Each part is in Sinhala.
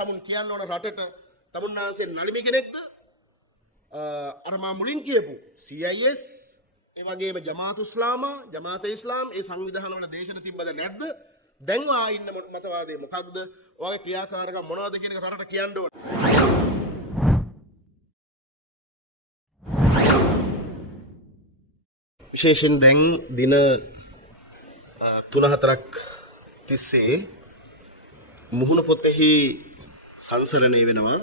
තමුන් කියන්න ඕන රටට තමුන්නාන්සේ නලිමි කෙනෙක්ද? අර මා මුලින් කියපු CIS ඒ වගේම ජමාත් ඉස්ලාම් ඒ සංවිධාන වල දේශන තිබ්බද නැද්ද? දැන් වා ඉන්න මතවාදය මොකක්ද? ඔයගේ ක්‍රියාකාරකම් මොනවද කියන එක රටට කියන්න ඕන. විශේෂයෙන් දැන් දින 3-4ක් තිස්සේ මුහුණ පොතෙහි සංසරණය වෙනවා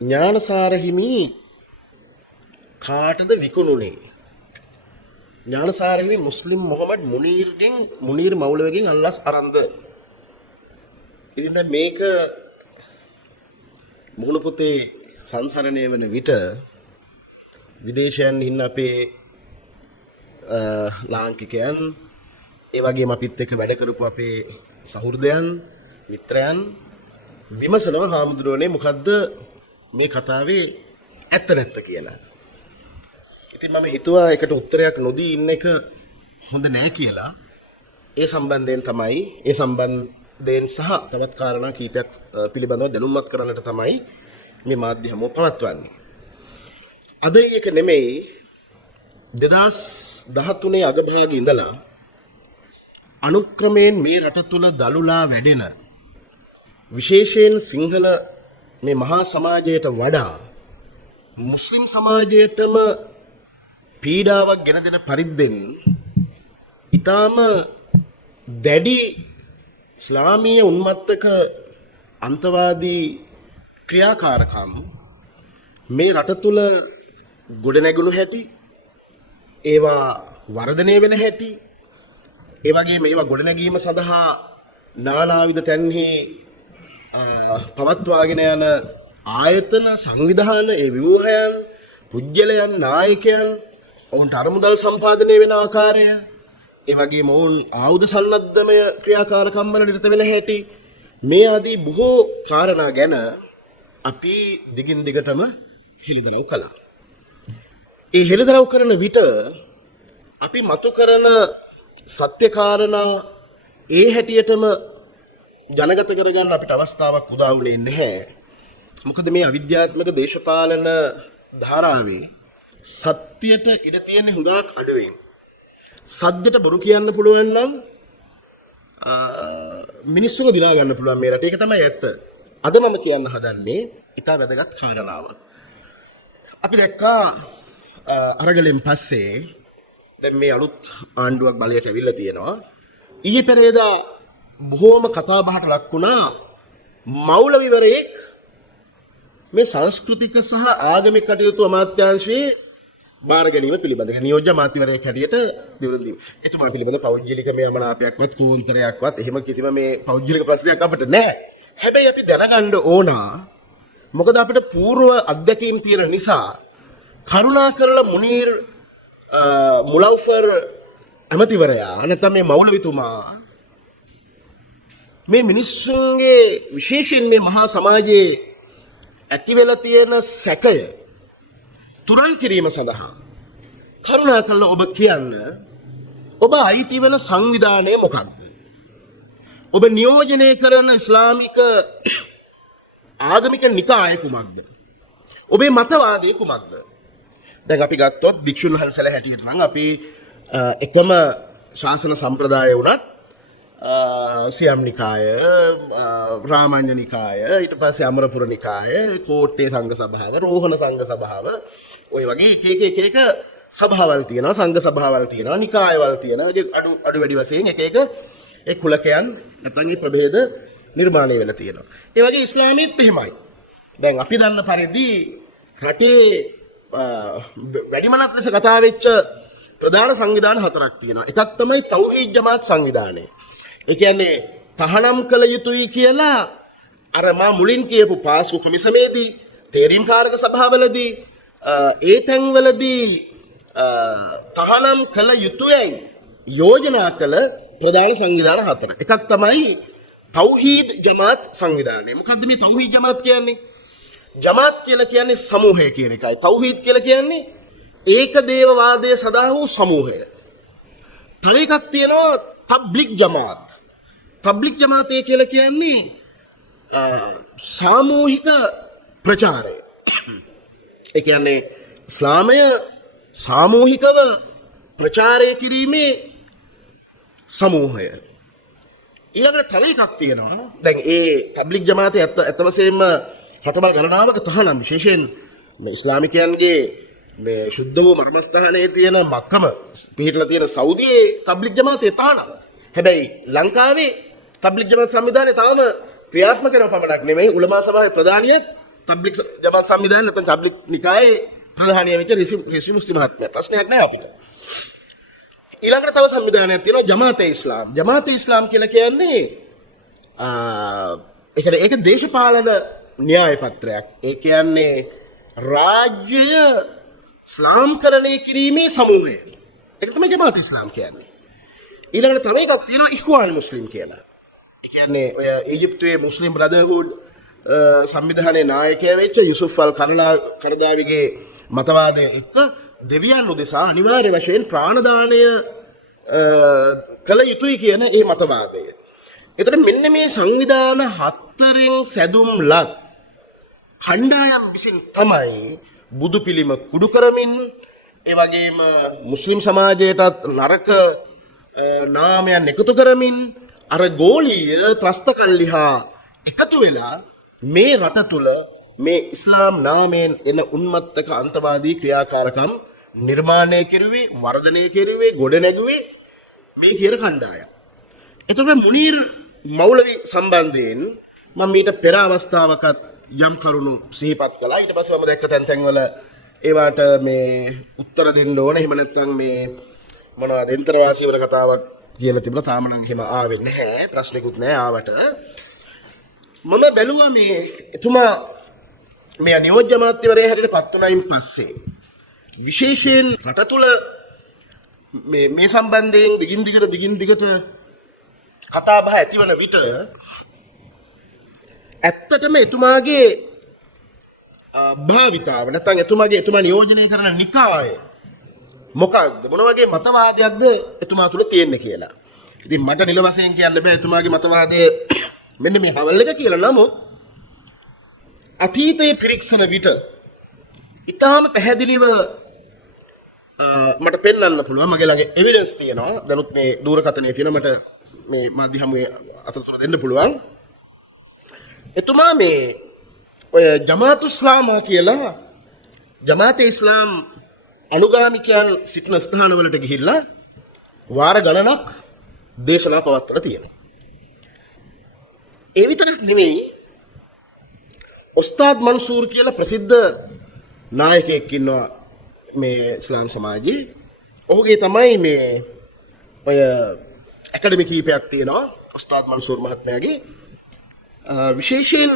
ඥානසාර හිමි කාටද විකුණුනේ? ඥානසාර හිමි මුස්ලිම් මොහමඩ් මුනීර් මෞලවිගෙන් අල්ලස් අරන්ද? ඉතින් දැන් මේක මුහුණ පොතේ සංසරණය වෙන විට විදේශයන් ඉන්න අපේ ලාංකිකයන් ඒ වගේම අපිත් එක්ක වැඩ කරපු අපේ සහෘදයන් මිත්‍රයන් විමසනවා හාමුදුරුවනේ මොකද්ද මේ කතාවේ ඇත්ත නැත්ත කියලා. ඉතින් මම හිතුවා ඒකට උත්තරයක් නොදී ඉන්න එක හොඳ නෑ කියලා. ඒ සම්බන්ධයෙන් සහ තවත් කාරණා කීපයක් පිළිබඳව දැනුම්මත් කරන්නට තමයි මේ මාධ්‍ය හමුව පවත්වන්නේ. අද ඒක නෙමෙයි 2013 අගභාගයේ ඉඳලා අනුක්‍රමයෙන් මේ රට තුල දළුලා වැඩෙන විශේෂයෙන් සිංහල මේ මහා සමාජයට වඩා මුස්ලිම් සමාජයටම පීඩාවක් ගෙන දෙන පරිද්දෙන් ඊටාම දැඩි ඉස්ලාමීය උන්මත්තක අන්තවාදී ක්‍රියාකාරකම් මේ රට තුල ගොඩනැගුණු හැටි ඒවා වර්ධනය වෙන හැටි ඒ වගේම ඒවා ගොඩනැගීම සඳහා නානාවිධ තැන්හි පවත්වාගෙන යන ආයතන සංවිධාන ඒ ව්‍යුහයන් පුජ්‍යලයන් නායකයන් ඔවුන්ට අරමුදල් සම්පාදනය වෙන ආකාරය ඒ වගේම ඔවුන් ආයුධ සන්නද්ධමය ක්‍රියාකාරකම් වල නිරත වෙන හැටි මේ ආදී බොහෝ කාරණා ගැන අපි දිගින් දිගටම හෙළිදරව් කළා. ඒ හෙළිදරව් කරන විට අපි මතු කරන සත්‍ය කාරණා ඒ හැටියටම ජනගත කරගන්න අපිට අවස්ථාවක් උදා වුණේ නැහැ. මොකද මේ අවිද්‍යාත්මක දේශපාලන ධාරාවේ සත්‍යයට ඉඩ තියෙන හුඟක් අඩුවෙන්. සද්දට බොරු කියන්න පුළුවන් නම් මිනිස්සුව දිනා ගන්න පුළුවන් මේ රටේ. ඒක තමයි ඇත්ත. අද මම කියන්න හදන්නේ ඉතා වැදගත් කාරණාවක්. අපි දැක්කා අරගලෙන් පස්සේ දැන් මේ අලුත් ආණ්ඩුවක් බලයට ඇවිල්ලා තියෙනවා. ඊයේ පෙරේදා බොහෝම කතා බහට ලක් වුණා මෞලවිවරයෙක් මේ සංස්කෘතික සහ ආගමික කටයුතු අමාත්‍යාංශයේ බාර ගැනීම පිළිබඳව නියෝජ්‍ය අමාත්‍යවරයෙක් හැටියට දිනුම් දීම. එතුමා පිළිබඳ පෞද්ගලික මේ අමනාපයක්වත් කෝන්තරයක්වත් එහෙම කිසිම මේ පෞද්ගලික ප්‍රශ්නයක් අපිට නැහැ. හැබැයි අපි දැනගන්න ඕන මොකද අපිට పూర్ව අත්දැකීම් තියෙන නිසා කරුණාකරලා මුනීර් මුලව්ෆර් ඇමතිවරයා නැත්නම් මේ මෞලවිතුමා මේ මිනිස්සුන්ගේ විශේෂයෙන් මේ මහා සමාජයේ ඇති වෙලා තියෙන සැකය තුරන් කිරීම සඳහා කරුණාකරලා ඔබ කියන්න ඔබ අයිති වෙන සංවිධානය මොකක්ද? ඔබ නියෝජනය කරන ඉස්ලාමික ආගමික නිකාය කුමක්ද? ඔබේ මතවාදය කුමක්ද? දැන් අපි ගත්තොත් භික්ෂුන් වහන්සේලා හැටියට නම් අපි එකම ශාසන සම්ප්‍රදාය වුණත් සියම් නිකාය, රාමඤ්ඤ නිකාය, ඊට පස්සේ අමරපුර නිකාය, කෝට්ටේ සංඝ සභාව, රෝහණ සංඝ සභාව, ඔය වගේ එක සභාවල් තියෙනවා, සංඝ සභාවල් තියෙනවා, නිකායවල් තියෙනවා. අඩු වැඩි වශයෙන් එක ඒ කුලකයන් නැත්නම් මේ ප්‍රභේද නිර්මාණය වෙලා තියෙනවා. ඒ වගේ ඉස්ලාමීත් එහෙමයි. දැන් අපි දන්න පරිදි රටේ වැඩිමනත් ලෙස කතා වෙච්ච ප්‍රධාන සංවිධාන 4ක් තියෙනවා. එකක් තමයි තෞහීද් ජමාත් සංවිධානය. ඒ කියන්නේ තහනම් කළ යුතුයි කියලා අර මා මුලින් කියපු පාස්කු කොමිසමේදී තේරීම් කාරක සභාවලදී ඒ තැන්වලදී තහනම් කළ යුතුයයි යෝජනා කළ ප්‍රධාන සංවිධාන 4. එකක් තමයි තෞහීද් ජමාත් සංවිධානය. මොකද්ද මේ තෞහීද් ජමාත් කියන්නේ? ජමාත් කියලා කියන්නේ සමූහය කියන එකයි. තෞහීද් කියලා කියන්නේ ඒක දේවවාදයේ සදා වූ සමූහය. තව එකක් තියෙනවා තබ්ලිග් ජමාත්. තබ්ලිග් ජමාතය කියලා කියන්නේ සාමූහික ප්‍රචාරය. ඒ කියන්නේ ඉස්ලාමය සාමූහිකව ප්‍රචාරය කිරීමේ සමූහය. ඊළඟට තව එකක් තියෙනවා. දැන් ඒ තබ්ලිග් ජමාතේ ඇත්ත වශයෙන්ම රටවල් ගණනාවක තහනම් විශේෂයෙන් මේ ඉස්ලාමිකයන්ගේ මේ ශුද්ධ වූ මර්මස්ථානයේ තියෙන මක්කම පිහිටලා තියෙන සෞදියේ තබ්ලිග් ජමාතේ තහනම්. හැබැයි ලංකාවේ තබ්ලිග් ජමාත් සංවිධානය තාම ක්‍රියාත්මක කරන පමණක් නෙමෙයි උලමා සභාවේ ප්‍රධානියත් තබ්ලිග් ජමාත් සංවිධානය නැත්නම් තබ්ලිග් නිකායේ ප්‍රධානිය වෙච්ච රිස්වි මුස්ලිම් මහත්මයා. ප්‍රශ්නයක් නෑ අපිට. ඊළඟට තව සංවිධානයක් තියෙනවා ජමාතේ ඉස්ලාම්. ජමාතේ ඉස්ලාම් කියලා කියන්නේ ඒක දේශපාලන න්‍යාය පත්‍රයක්. ඒ කියන්නේ රාජ්‍යය ඉස්ලාම්කරණය කිරීමේ සමූහය. ඒක තමයි ජමාතේ ඉස්ලාම් කියන්නේ. ඊළඟට තව එකක් තියෙනවා ඉඛ්වාන් මුස්ලිම් කියලා. ඒ කියන්නේ ඔය ඊජිප්තුවේ මුස්ලිම් බ්‍රදර්හුඩ් සංවිධානයේ නායකයා වෙච්ච යුසුෆ් අල් කරදාවිගේ මතවාදය එක්ක දෙවියන් උදෙසා අනිවාර්ය වශයෙන් ප්‍රාණදානය කළ යුතුයි කියන ඒ මතවාදය. එතකොට මෙන්න මේ සංවිධාන හතරෙන් සැදුම් ලත් කණ්ඩායම් විසින් තමයි බුදු පිළිම කුඩු කරමින් ඒ වගේම මුස්ලිම් සමාජයටත් නරක නාමයන් එකතු කරමින් අර ගෝලීය ත්‍රස්ත කල්ලිහා එකතු වෙලා මේ රට තුල මේ ඉස්ලාම් නාමයෙන් එන උන්මත්තක අන්තවාදී ක්‍රියාකාරකම් නිර්මාණය කෙරුවේ, වර්ධනය කෙරුවේ, ගොඩ නැගුවේ මේ කියන කණ්ඩායම්. එතකොට මුනීර් මෞලවි සම්බන්ධයෙන් මම ඊට පෙර අවස්ථාවකත් යම් කරුණු සිහිපත් කළා. ඊට පස්සේ මම දැක්ක තැන් වල ඒවට මේ උත්තර දෙන්න ඕන. එහෙම නැත්නම් මේ මොනවද දෙන්තරවාසී වල කතාවක් කියලා තිබුණා. තාම නම් එහෙම ආවෙ නැහැ. ප්‍රශ්නිකුත් නැහැ ආවට. මම බැලුවා මේ එතුමා මේ නියෝජ්‍ය අමාත්‍යවරයා හැටියට පත් වුණායින් පස්සේ විශේෂයෙන් රට තුල මේ සම්බන්ධයෙන් දිගින් දිගට කතා බහ ඇතිවන විට ඇත්තටම එතුමාගේ භාවිතාව නැත්නම් එතුමා නියෝජනය කරන නිකාය මොකක්ද මොන වගේ මතවාදයක්ද එතුමා තුල තියෙන්නේ කියලා. ඉතින් මට නිල වශයෙන් කියන්න බෑ එතුමාගේ මතවාදය මෙන්න මේ හවල් එක කියලා. නමුත් අතීතයේ පිරික්සන විට ඊටාම පැහැදිලිව මට පෙන්වන්න පුළුවන්. මගේ ළඟ එවිඩන්ස් තියෙනවා. දැනුත් මේ දුරකථනයේ තියෙනවා. මට මේ මාධ්‍ය හමුවේ අතතුර දෙන්න පුළුවන්. එතුමා මේ ඔය ජමාතු ඉස්ලාමා කියලා ජමාතේ ඉස්ලාම් අනුගාමිකයන් සිටින ස්ථානවලට ගිහිල්ලා වාර ගණනක් දේශනා පවත්වලා තියෙනවා. ඒ විතරක් නෙමෙයි උස්තාද් මන්සූර් කියලා ප්‍රසිද්ධ නායකයෙක් ඉන්නවා මේ ඉස්ලාම් සමාජයේ. ඔහුගේ තමයි මේ ඔය ඇකඩමි කීපයක් තියෙනවා උස්තාද් මන්සූර් මහත්මයාගේ. විශේෂයෙන්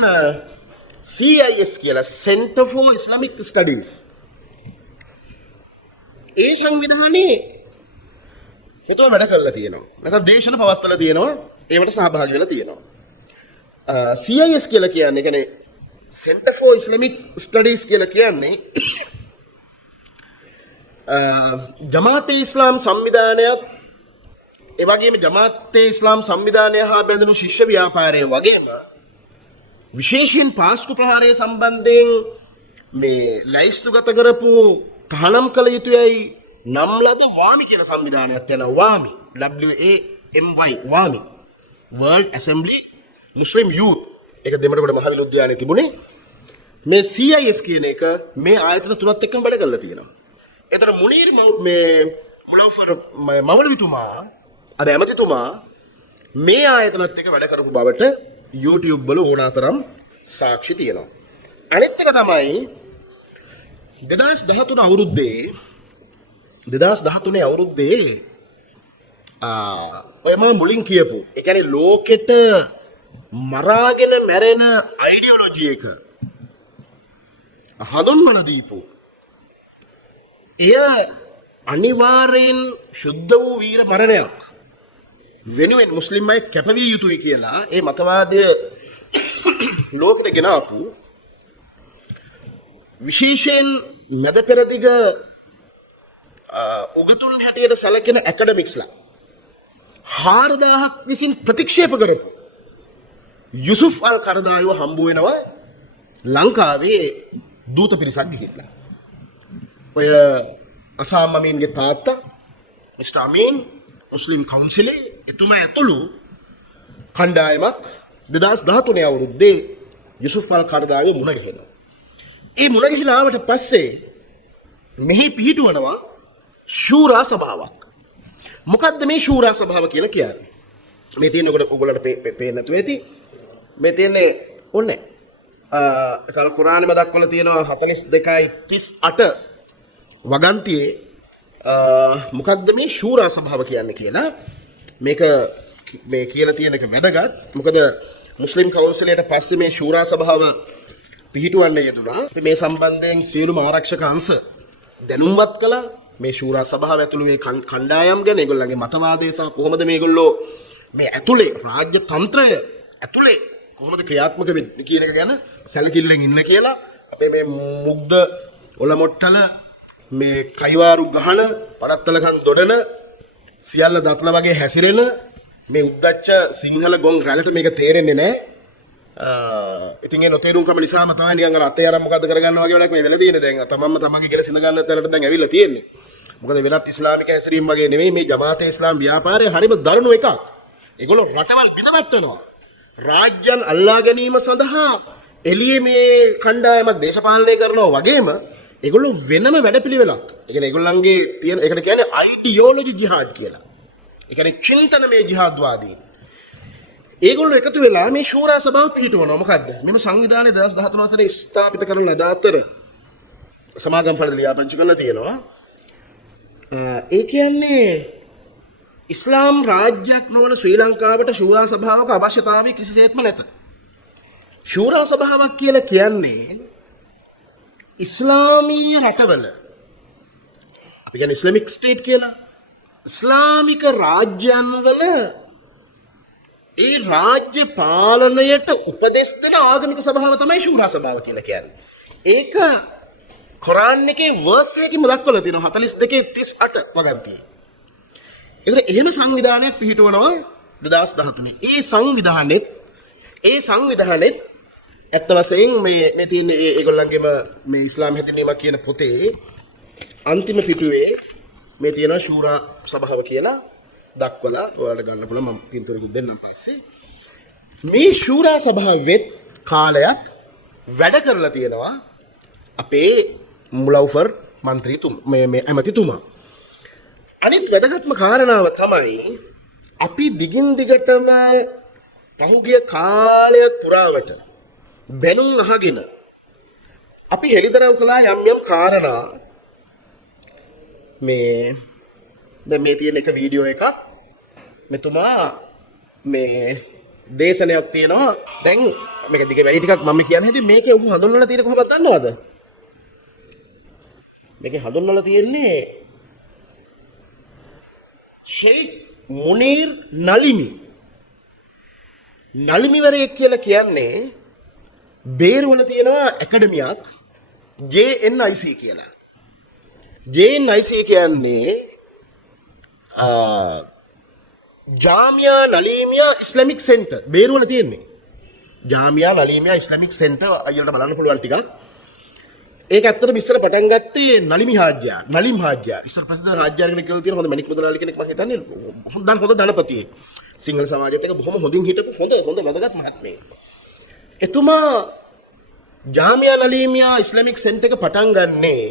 CIS කියලා Center for Islamic Studies ඒ සංවිධානයේ මෙතන වැඩ කරලා තියෙනවා. නැත්නම් දේශන පවත්වලා තියෙනවා. ඒවට සහභාගී වෙලා තියෙනවා. CIS කියලා කියන්නේ කියන්නේ Center for Islamic Studies කියලා කියන්නේ ජමාතේ ඉස්ලාම් සංවිධානයත් ඒ වගේම ජමාතේ ඉස්ලාම් සංවිධානය හා බැඳුණු ශිෂ්‍ය ව්‍යාපාරය වගේම විශේෂයෙන් පාස්කු ප්‍රහාරය සම්බන්ධයෙන් මේ ලයිස්තුගත කරපු තහනම් කළ යුතුයයි නම් ලද වාමි කියන සංවිධානයක් තියෙනවා. වාමි WAMY වාමි World Assembly Muslim Youth ඒක දෙමඩගොඩ මහවිල උද්‍යානයේ තිබුණේ. මේ CIS කියන එක මේ ආයතන තුනත් එක්කම වැඩ කරලා තියෙනවා. ඒතර මුනීර් මේ මුලෆර් මවලවිතුමා අර ඇමතිතුමා මේ ආයතනත් එක්ක වැඩ කරපු බවට YouTube වල ඕනතරම් සාක්ෂි තියෙනවා. අනිත් එක තමයි 2013 අවුරුද්දේ ඔය මම මුලින් කියපු ඒ කියන්නේ ලෝකෙට මරාගෙන මැරෙන අයිඩියොලොජි එක හඳුන්වලා දීපු එය අනිවාර්යෙන් සුද්ධ වූ වීර මරණයක් වෙනුවෙන් මුස්ලිම් අය කැපවිය යුතුයි කියලා ඒ මතවාදය ලෝකෙට ගෙනාපු විශේෂයෙන් මැද පෙරදිග උගතුන් හැටියට සැලකෙන ඇකඩමික්ස්ලා 4000ක් විසින් ප්‍රතික්ෂේප කරපු යුසුෆ් අල් කරදායව හම්බ වෙනවා ලංකාවේ දූත පිරිසක් ගිහිල්ලා. ඔය අසාම් අමීන්ගේ තාත්තා මිස්ටර් අමීන් මුස්ලිම් කවුන්සිලේ එතුමා ඇතුළු කණ්ඩායමක් 2013 අවුරුද්දේ යුසුෆ් අල් කරදායව මුණ ගැහෙනවා. ඒ මුණ ගැහිලා ආවට පස්සේ මෙහි පිහිටුවනවා ශූරා සභාවක්. මොකද්ද මේ ශූරා සභාව කියලා කියන්නේ? මේ තියෙන ඔයගොල්ලන්ට පේන්නේ නැතුව ඇති. මේ තියෙන්නේ ඕනේ. අල් කුරානෙම දක්වලා තියෙනවා 42:38 වගන්තියේ මොකක්ද මේ ශූරා සභාව කියන්නේ කියලා. මේක මේ කියලා තියෙන එක වැදගත්. මොකද මුස්ලිම් කවුන්සිලයට පස්සේ මේ ශූරා සභාව පිහිටුවන්න යෙදුණා. මේ සම්බන්ධයෙන් සියලුම ආරක්ෂක අංශ දැනුම්වත් කළා. මේ ශූරා සභාව ඇතුළු මේ කණ්ඩායම් ගැන ඒගොල්ලන්ගේ මතවාදය සහ කොහොමද මේගොල්ලෝ මේ ඇතුලේ රාජ්‍ය තන්ත්‍රය ඇතුලේ කොහොමද ක්‍රියාත්මක වෙන්නේ කියන එක ගැන සැලකිල්ලෙන් ඉන්න කියලා. අපේ මේ මුග්ධ ඔලොමොට්ටල මේ කයිවාරු ගහන පඩත්තලකන් දොඩන සියල්ල දත්ල වගේ හැසිරෙන මේ උද්දච්ච සිංහල ගොන් රැළට මේක තේරෙන්නේ නැහැ. ඉතින් ඒ නොතේරුම්කම නිසාම තමයි නිකන් අර අතේ අරන් මොකද්ද කරගන්නවා වගේ වැඩක් මේ වෙලා තියෙන්නේ. දැන් තමන්ම තමන්ගේ කියලා සිඳ ගන්න තැනට දැන් ඇවිල්ලා තියෙන්නේ. මොකද වෙනත් ඉස්ලාමික හැසිරීම් වගේ නෙවෙයි මේ ජමාතේ ඉස්ලාම් ව්‍යාපාරය හරිම දරුණු එකක්. ඒගොල්ලෝ රටවල් බිඳවට්ටනවා. රාජ්‍යයන් අල්ලා ගැනීම සඳහා එළියේ මේ කණ්ඩායමක් දේශපාලනය කරනවා වගේම ඒගොල්ලෝ වෙනම වැඩපිළිවෙලක්. ඒ කියන්නේ ඒගොල්ලන්ගේ තියෙන ඒකට කියන්නේ අයිඩියොලොජි ජිහාඩ් කියලා. ඒ කියන්නේ චින්තනමය ජිහාඩ්වාදී. ඒගොල්ලෝ එකතු වෙලා මේ ශූරා සභාව පිහිටවනවා. මොකද්ද? මෙම සංවිධානයේ 2013 වසරේ ස්ථාපිත කරන ලද අතර සමාගම් පරිදි ලියාපදිංචි කරලා තියෙනවා. ඒ කියන්නේ ඉස්ලාම් රාජ්‍යයක් නොවන ශ්‍රී ලංකාවට ශූරා සභාවක අවශ්‍යතාවය කිසිසේත්ම නැත. ශූරා සභාවක් කියලා කියන්නේ ඉස්ලාමීය රටවල අපි කියන්නේ ඉස්ලාමික් ස්ටේට් කියලා ඉස්ලාමික රාජ්‍යයන් වල ඒ රාජ්‍ය පාලනයට උපදෙස් දෙන ආගමික සභාව තමයි ශූරා සභාව කියලා කියන්නේ. ඒක කුරාන් එකේ වර්ස් එකකින් දක්වලා තියෙනවා 42:38 වගන්තියේ. ඒතර එහෙම සංවිධානයක් පිහිටවනවා 2013. ඒ සංවිධානෙත් ඇත්ත වශයෙන් මේ තියෙන ඒගොල්ලන්ගේම මේ ඉස්ලාම් හැදින්වීමක් කියන පොතේ අන්තිම පිටුවේ මේ තියෙන ශූරා සභාව කියලා දක්වලා ඔයාලට ගන්න පුළුවන්. මම පින්තූරෙකුත් දෙන්නම් පස්සේ. මේ ශූරා සභාවෙත් කාලයක් වැඩ කරලා තියෙනවා අපේ මුලව්ෆර් මන්ත්‍රීතුමා මේ ඇමතිතුමා. අනිත් වැදගත්ම කාරණාව තමයි අපි දිගින් දිගටම පහුගිය කාලයක් පුරාවට බැනුම් අහගෙන අපි හෙළිදරව් කළා යම් කාරණා. මේ දැන් මේ තියෙන එක වීඩියෝ එකක් මෙතුමා මේ දේශනයක් තියෙනවා. දැන් මේක දිගේ වැඩි ටිකක් මම කියන්නේ හැටි මේකේ උහු හඳුන්වලා තියෙන කොහොමද දන්නවද? මේකේ හඳුන්වලා තියෙන්නේ ෂේක් මුනීර් නලිමි. නලිමිවරයෙක් කියලා කියන්නේ බේරුවල තියෙනවා ඇකඩමියක් JNIC කියලා. JNIC කියන්නේ ජාමියා නලීමියා ඉස්ලාමික් සෙන්ටර් බේරුවල තියෙන්නේ. ජාමියා නලීමියා ඉස්ලාමික් සෙන්ටර් අයියලට බලන්න පුළුවන් ටිකක්. ඒක ඇත්තටම ඉස්සර පටන් ගත්තේ නලිම් හාජ්‍යාර්. ඉස්සර ප්‍රසිද්ධ හාජ්‍යාර් කෙනෙක් කියලා තියෙන හොඳ මැණික් මුදලාලි කෙනෙක් මම හිතන්නේ හොඳ ධනපතියෙක්. සිංහල සමාජයත් එක්ක බොහොම හොඳින් හිටපු හොඳ වැදගත් මහත්මයෙක්. එතුමා ජාමියා නලීමියා ඉස්ලාමික් සෙන්ටර් එක පටන් ගන්නේ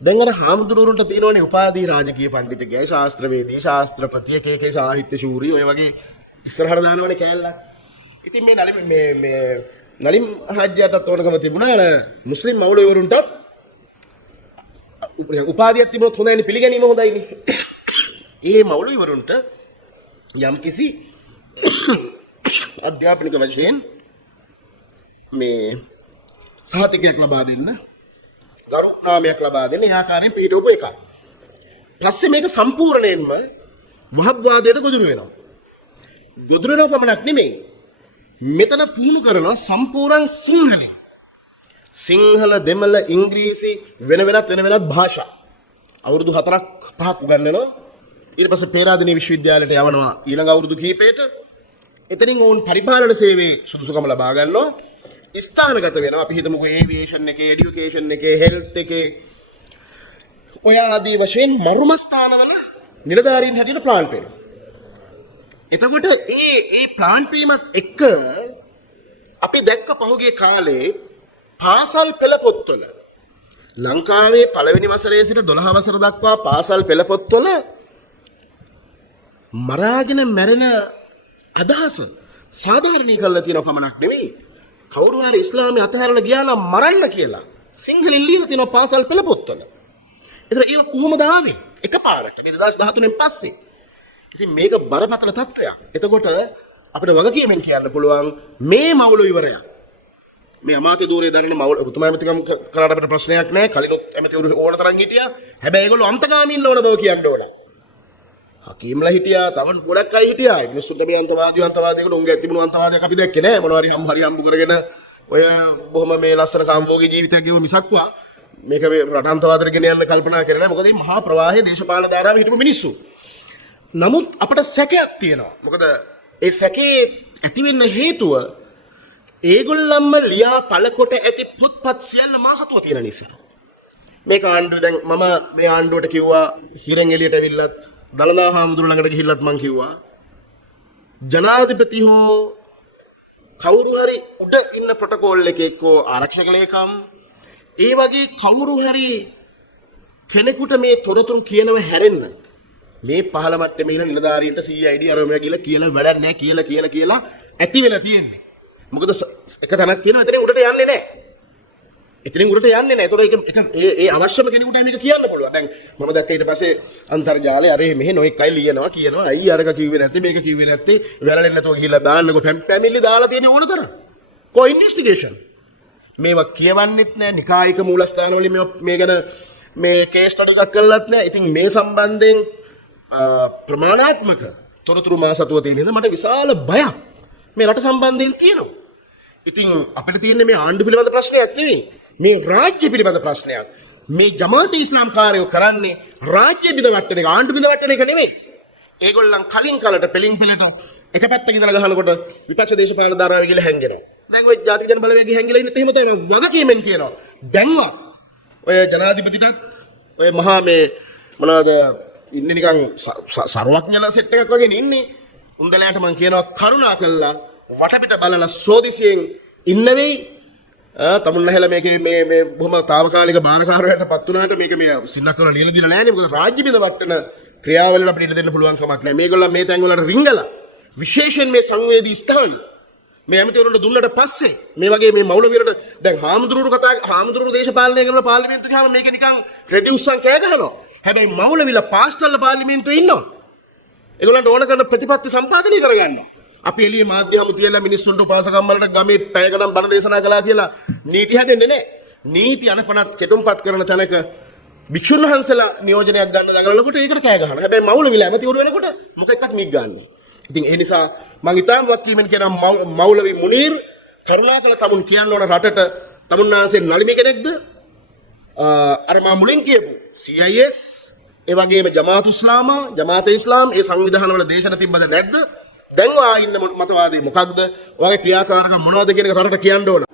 දැන් අර හාමුදුරුවන්ට තියෙනවනේ උපාධි රාජකීය පඬිතුකයි ශාස්ත්‍රවේදී ශාස්ත්‍රපති එකේ සාහිත්‍ය ශූරී ඔය වගේ ඉස්සරහට දානවනේ කෑල්ලක්. ඉතින් මේ නලිම් හාජ්‍යාටත් ඕනකම තිබුණා අර මුස්ලිම් මවුලවරුන්ට උපාධියක් තිබුණොත් හොඳයිනේ පිළිගැනීම හොඳයිනේ. ඒ මවුලවරුන්ට යම්කිසි අධ්‍යාපනික වශයෙන් මේ සහතිකයක් ලබා දෙන්න ගරුනාමයක් ලබා දෙන්න ඒ ආකාරයෙන් පිළිටවපු එකක්. පස්සේ මේක සම්පූර්ණයෙන්ම වහබ්වාදයට ගොදුරු වෙනවා. ගොදුරු වෙනව පමණක් නෙමෙයි. මෙතන පුහුණු කරනවා සම්පූර්ණ සිංහල දෙමළ ඉංග්‍රීසි වෙන වෙනත් භාෂා. අවුරුදු 4ක් 5ක් උගන්වනවා. ඊට පස්සේ පේරාදෙණිය විශ්වවිද්‍යාලයට යවනවා ඊළඟ අවුරුදු කිහිපයට. එතනින් ඔවුන් පරිපාලන සේවයේ සුදුසුකම ලබා ගන්නවා. ස්ථානගත වෙනවා. අපි හිතමුකෝ ඒවියේෂන් එකේ, එඩියුකේෂන් එකේ, හෙල්ත් එකේ ඔය ආදී වශයෙන් මරුම ස්ථානවල නිලධාරීන් හැටියට ප්ලාන්ට් වෙනවා. එතකොට ඒ ප්ලාන්ට් වීමත් එක්ක අපි දැක්ක පහුගිය කාලේ පාසල් පෙළ පොත්වල ලංකාවේ පළවෙනි වසරේ සිට 12 වසර දක්වා පාසල් පෙළ පොත්වල මරාගෙන මැරෙන අදහස සාධාරණීකරලා තියෙන පමණක් නෙවෙයි, කවුරු හරි ඉස්ලාමයේ අතහැරලා ගියා නම් මරන්න කියලා සිංහලෙන් ලියලා තියෙනවා පාසල් පෙළ පොත්වල. ඒතර ඒක කොහොමද ආවේ? එකපාරට මේ 2013න් පස්සේ. ඉතින් මේක බරපතල තත්ත්වයක්. එතකොට අපිට වගකීමෙන් කියන්න පුළුවන් මේ මවුල ඉවරයක්. මේ අමාත්‍ය ධූරයේ දරන මවුල ඔබතුමා ඇමතිකම් කරාට අපිට ප්‍රශ්නයක් නැහැ. කලිනුත් ඇමතිවරු ඕන තරම් හිටියා. හැබැයි ඒගොල්ලෝ අන්තගාමී ඉන්න ඕන බව කියන්න ඕන. හකීම්ලා හිටියා, තවන් ගොඩක් අය හිටියා. මිනිස්සුන්ට මේ අන්තවාදීකට උන්ගේ තිබුණු අන්තවාදයක් අපි දැක්කේ නැහැ. මොනවා හරි හම්බු කරගෙන ඔය බොහොම මේ ලස්සන කාම්භෝගී ජීවිතයක් ගෙව මිසක්වා මේක මේ රට අන්තවාදයට ගෙන යන්න කල්පනා කරන්නේ නැහැ. මොකද මේ මහා ප්‍රවාහයේ දේශපාලන ධාරාවේ හිටපු මිනිස්සු. නමුත් අපට සැකයක් තියෙනවා. මොකද ඒ සැකේ ඇති වෙන්න හේතුව ඒගොල්ලන්ම ලියා පළ කොට ඇති පුත්පත් සියල්ල මා සතුව තියෙන නිසා. මේක ආණ්ඩුව දැන් මම මේ ආණ්ඩුවට කිව්වා හිරෙන් එළියට ඇවිල්ලත් දළදා හාමුදුරු ළඟට ගිහිල්ලත් මං කිව්වා ජනාධිපති හෝ කවුරු හරි උඩ ඉන්න ප්‍රොටෝකෝල් එකේ එක්කෝ ආරක්ෂක ලේකම් ඒ වගේ කවුරු හරි කෙනෙකුට මේ තොරතුරු කියනව හැරෙන්න මේ පහළ මට්ටමේ ඉන්න නිලධාරීන්ට CID අරෝමයා කියලා වැඩක් නැහැ කියලා ඇති වෙලා තියෙන්නේ. මොකද එක තැනක් තියෙනවා එතනින් උඩට යන්නේ නැහැ. ඒතකොට ඒ අවශ්‍යම කෙනෙකුට මේක කියන්න පුළුවන්. දැන් මම දැක්ක ඊට පස්සේ අන්තර්ජාලයේ අර මෙහෙ නොඑක් අය ලියනවා කියනවා අයි අරක කිව්වේ නැත්තේ මේක කිව්වේ නැත්තේ වැළලෙන් නැතුව ගිහිල්ලා දාන්නකෝ පැමිණිලි දාලා තියෙන ඕනතර. කො ඉන්වෙස්ටිගේෂන්. මේවා කියවන්නෙත් නැහැ. නිකායික මූලස්ථානවලින් මේ ගැන මේ කේස් ස්ටඩි එකක් කරලත් නැහැ. ඉතින් මේ සම්බන්ධයෙන් ප්‍රමාණාත්මක තොරතුරු මා සතුව තියෙන මට විශාල බයක් මේ රට සම්බන්ධයෙන් තියෙනවා. ඉතින් අපිට තියෙන්නේ මේ ආණ්ඩු පිළිබඳ ප්‍රශ්නයක් නෙවෙයි. මේ රාජ්‍ය පිළිබඳ ප්‍රශ්නයක්. මේ ජමාත ඉස්ලාම් කාර්යෝ කරන්නේ රාජ්‍ය බිඳවට්ටන එක, ආණ්ඩු බිඳවට්ටන එක නෙවෙයි. ඒගොල්ලන් කලින් කාලට පෙලින් පෙලට එක පැත්තක ඉඳලා ගහනකොට විපක්ෂ දේශපාලන ධාරාවේ ගිහලා හැංගෙනවා. දැන් ඔය ජාතික ජන බලවේගය හැංගිලා ඉන්නත් එහෙම තමයි වගකීමෙන් කියනවා. දැන්වත් ඔය ජනාධිපතිටත් ඔය මහා මේ මොනවාද ඉන්නේ නිකන් සර්වඥලා සෙට් එකක් වගේ ඉන්නේ. උන්දලයට මම කියනවා කරුණා කළා වටපිට බලලා සෝදිසියෙන් ඉන්න වෙයි. තමුන්නහල මේකේ මේ බොහොම తాවකාලික බාරකාරයට පත් වුණාට මේක මේ සින්නක් කරලා ලියලා දීලා නැහැ නේ. මොකද රාජ්‍ය බිඳවට්ටන ක්‍රියාවලියට අපිට ඉඩ දෙන්න පුළුවන් කමක් නැහැ. මේගොල්ලන් මේ තැන් වලට රිංගලා විශේෂයෙන් මේ සංවේදී ස්ථාන මේ ඇමතිවරුන්ට දුන්නට පස්සේ මේ වගේ මේ මෞලවීරට දැන් හාමුදුරුවෝ දේශපාලනය කරන පාර්ලිමේන්තුව ගියාම මේක නිකන් රෙදි උස්සන් කෑ ගහනවා. හැබැයි මෞලවිලා පාස්ටර්ල පාර්ලිමේන්තුවේ ඉන්නවා. ඒගොල්ලන්ට ඕන කරන ප්‍රතිපත්ති සම්පාදනය කරගන්නවා. අපි එළියේ මාධ්‍ය හමු තියලා මිනිස්සුන්ට උපාසකම් වලට ගමේ පැය ගණන් බණ දේශනා කළා කියලා නීති හැදෙන්නේ නැහැ. නීති අනපනත් කෙටුම්පත් කරන තැනක භික්ෂුන් වහන්සේලා නියෝජනයක් ගන්න දඟලනකොට ඒකට කෑ ගහනවා. හැබැයි මෞලවිලා ඇමතිවරු වෙනකොට මොකෙක්වත් නික් ගන්නෑ. ඉතින් ඒ නිසා මම ඊටම වක්කීමෙන් කියන මෞලවි මුනීර් කරුණාකර තමුන් කියන්න ඕන රටට තමුන්නාන්සේ නලිමි කෙනෙක්ද? අර මම මුලින් කියපු CIS ඒ වගේම ජමාත් ඉස්ලාම් ඒ සංවිධානවල දේශන තිබ්බද නැද්ද? දැන් වා ඉන්න මතවාදී මොකක්ද? ඔයගේ ක්‍රියාකාරකම් මොනවද කියන එක රටට කියන්න ඕන.